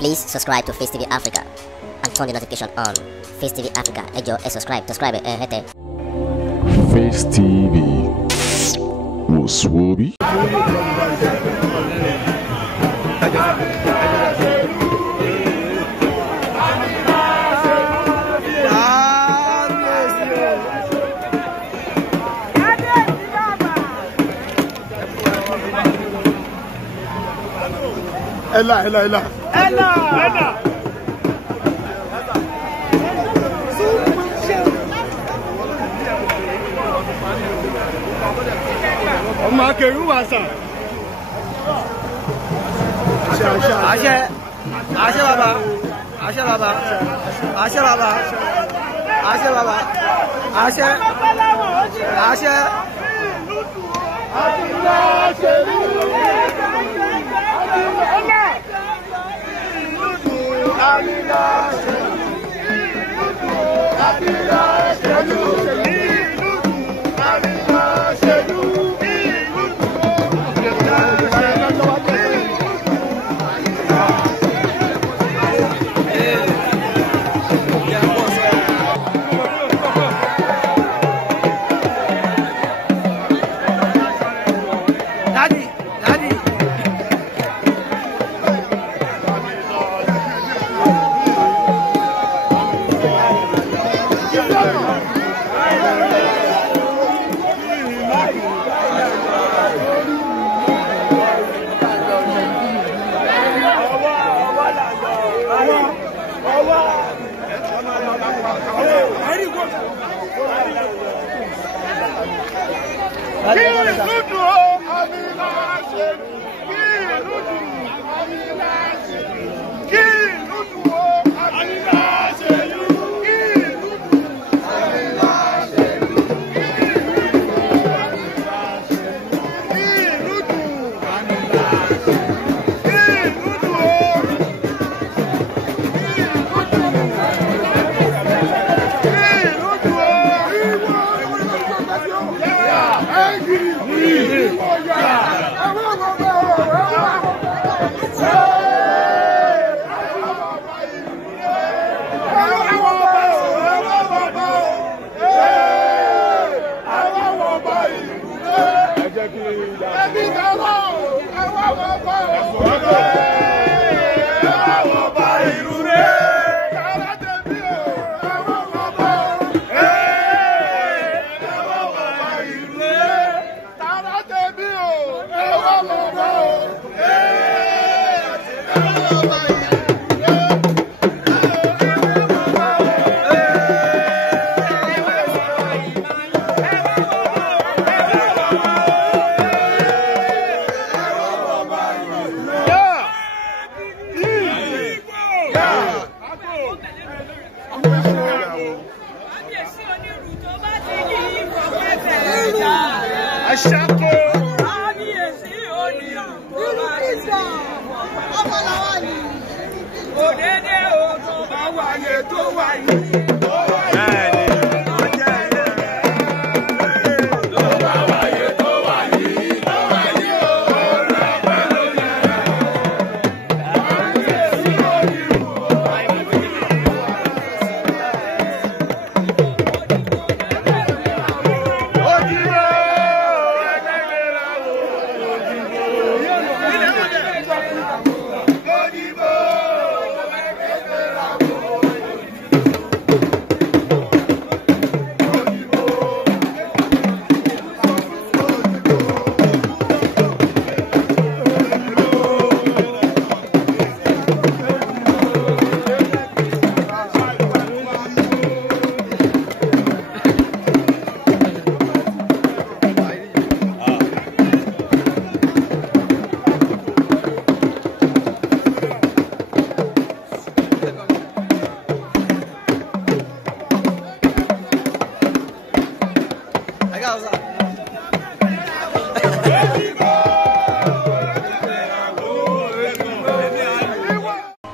Please subscribe to Face TV Africa and turn the notification on. Face TV Africa, ẹ jọ̀ọ́ subscribe, hete. Face TV was Swoby. Ella. Ọmọ akẹ́rù wà sà. Àṣẹ bàbá. Àṣẹ.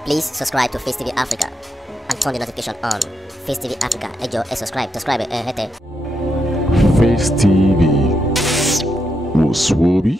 Please subscribe to Face TV Africa and turn the notification on. Face TV Africa, ẹ jọ̀ọ́ subscribe, hete. Face TV was Swoby.